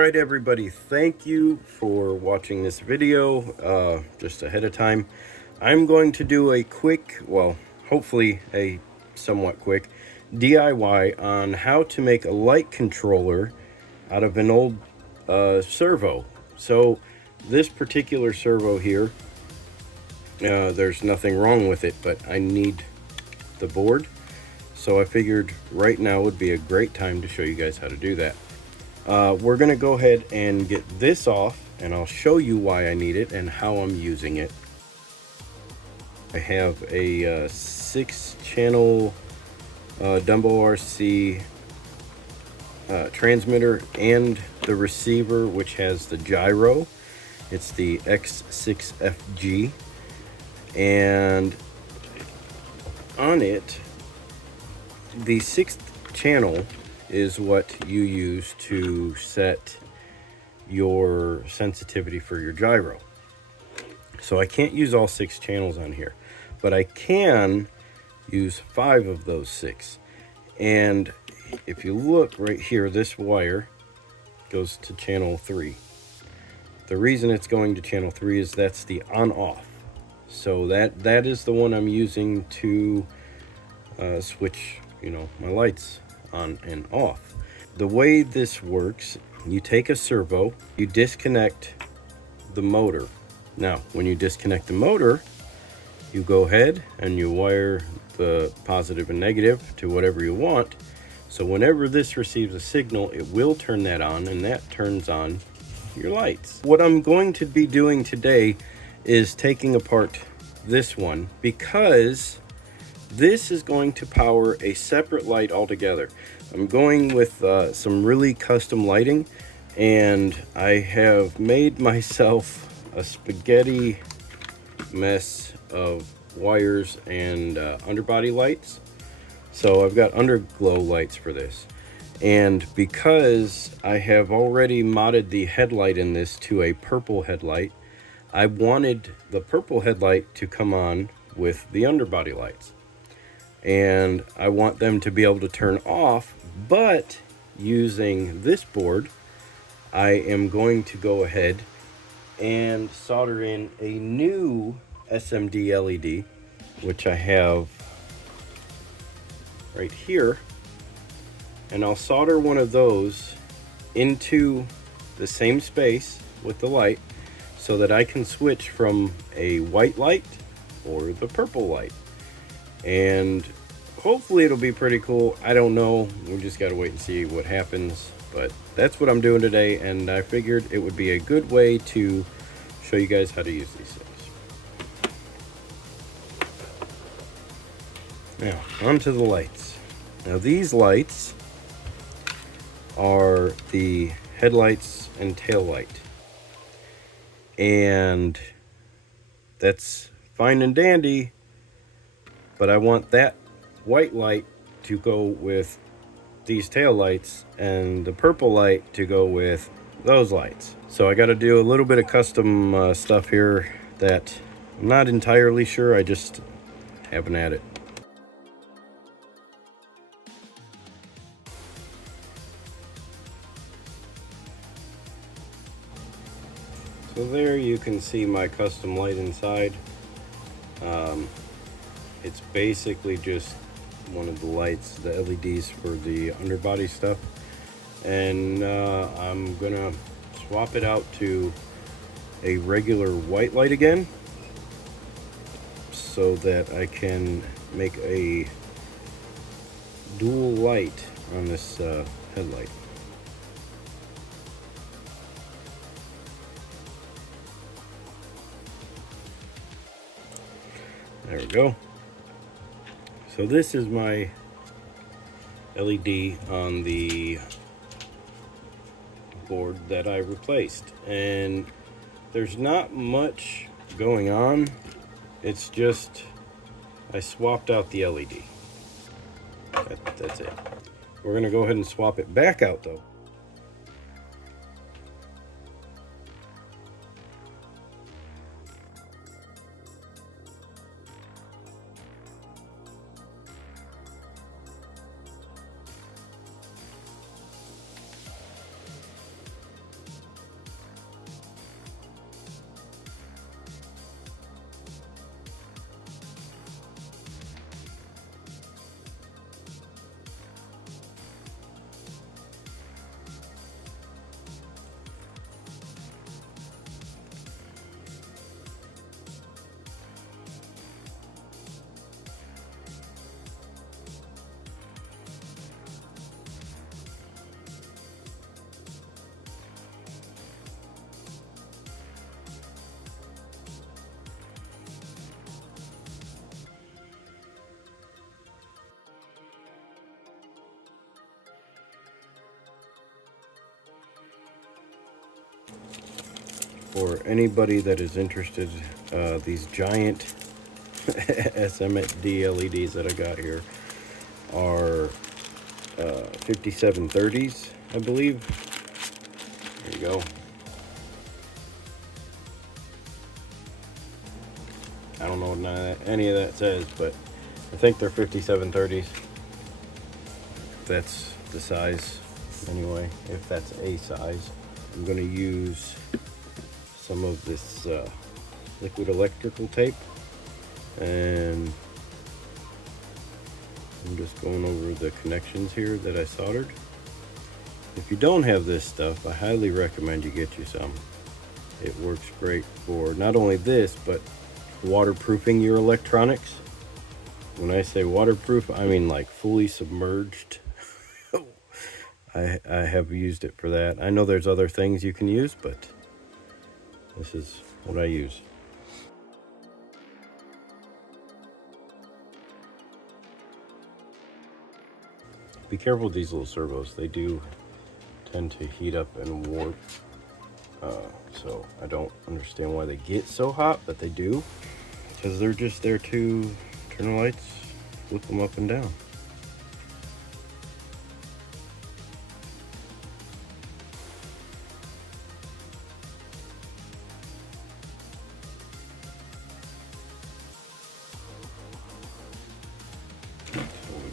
Alright everybody, thank you for watching this video. Just ahead of time, I'm going to do a quick, well, hopefully a somewhat quick DIY on how to make a light controller out of an old servo. So this particular servo here, there's nothing wrong with it, but I need the board. So I figured right now would be a great time to show you guys how to do that. We're going to go ahead and get this off, and I'll show you why I need it and how I'm using it. I have a 6-channel LDRC transmitter and the receiver, which has the gyro. It's the X6FG, and on it, the 6th channel is what you use to set your sensitivity for your gyro. So I can't use all 6 channels on here, but I can use 5 of those 6. And if you look right here, this wire goes to channel 3. The reason it's going to channel 3 is that's the on-off. So that is the one I'm using to switch, my lights on and off. The way this works, you take a servo, you disconnect the motor. Now, when you disconnect the motor, you go ahead and you wire the positive and negative to whatever you want. So whenever this receives a signal, it will turn that on, and that turns on your lights. What I'm going to be doing today is taking apart this one, because this is going to power a separate light altogether. I'm going with some really custom lighting, and I have made myself a spaghetti mess of wires and underbody lights. So I've got underglow lights for this. And because I have already modded the headlight in this to a purple headlight, I wanted the purple headlight to come on with the underbody lights. And I want them to be able to turn off, but using this board, I am going to go ahead and solder in a new SMD LED, which I have right here, and I'll solder one of those into the same space with the light so that I can switch from a white light or the purple light. And hopefully it'll be pretty cool. I don't know, we just got to wait and see what happens, but that's what I'm doing today, and I figured it would be a good way to show you guys how to use these things. Now, onto the lights. Now these lights are the headlights and tail light, and that's fine and dandy, but I want that white light to go with these tail lights and the purple light to go with those lights. So I got to do a little bit of custom stuff here that I'm not entirely sure. I just haven't at it. So there you can see my custom light inside. It's basically just one of the lights, the LEDs for the underbody stuff, and I'm gonna swap it out to a regular white light again so that I can make a dual light on this headlight. There we go. So this is my LED on the board that I replaced, and there's not much going on. It's just I swapped out the LED. That's it. We're gonna go ahead and swap it back out though. for anybody that is interested, these giant SMD LEDs that I got here are 5730s, I believe. There you go. I don't know what any of that says, but I think they're 5730s. That's the size anyway, if that's a size. I'm going to use some of this liquid electrical tape, and I'm just going over the connections here that I soldered. If you don't have this stuff, I highly recommend you get you some. It works great for not only this, but waterproofing your electronics. When I say waterproof, I mean like fully submerged. I have used it for that. I know there's other things you can use, but this is what I use. Be careful with these little servos. They do tend to heat up and warp. So I don't understand why they get so hot, but they do. Because they're just there to turn the lights, flip them up and down.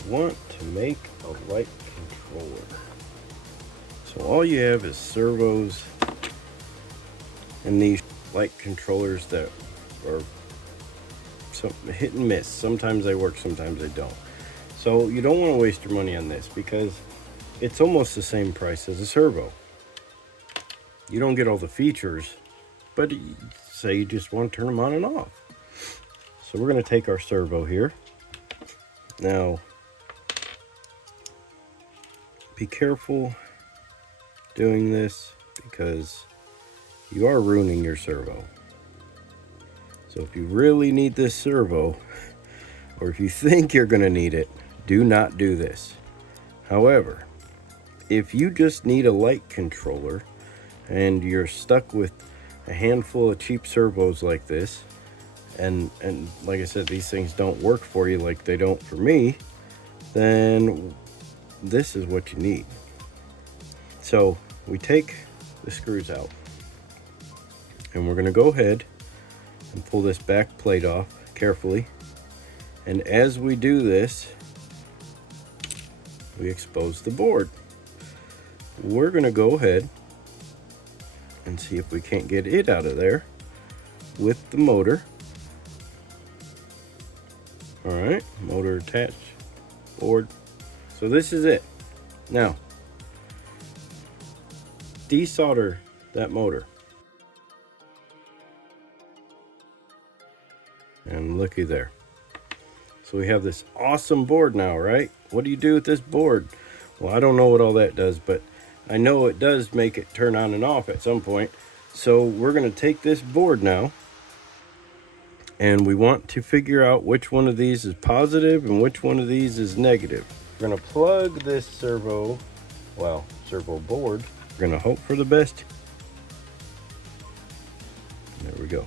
Want to make a light controller. So all you have is servos and these light controllers that are some hit and miss. Sometimes they work, sometimes they don't. So you don't want to waste your money on this because it's almost the same price as a servo. You don't get all the features, but say you just want to turn them on and off. So we're going to take our servo here. Now, be careful doing this because you are ruining your servo. So if you really need this servo, or if you think you're going to need it, do not do this. However, if you just need a light controller and you're stuck with a handful of cheap servos like this, and like I said, these things don't work for you like they don't for me, then this is what you need. So we take the screws out, and we're going to go ahead and pull this back plate off carefully. And as we do this, we expose the board. We're going to go ahead and see if we can't get it out of there with the motor. All right, motor attached, board. So this is it. Now, desolder that motor. And looky there. So we have this awesome board now, right? What do you do with this board? Well, I don't know what all that does, but I know it does make it turn on and off at some point. So we're going to take this board now, and we want to figure out which one of these is positive and which one of these is negative. We're going to plug this servo board. We're going to hope for the best. There we go.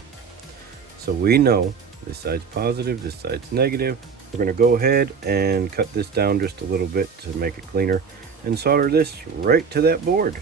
So we know this side's positive, this side's negative. We're going to go ahead and cut this down just a little bit to make it cleaner and solder this right to that board.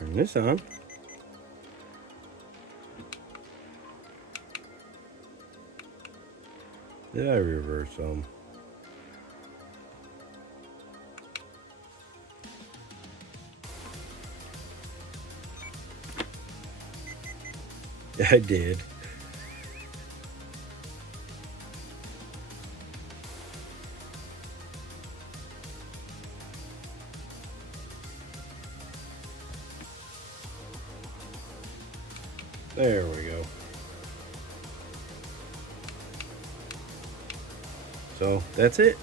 Turn this on. Did I reverse them? I did. There we go. So that's it.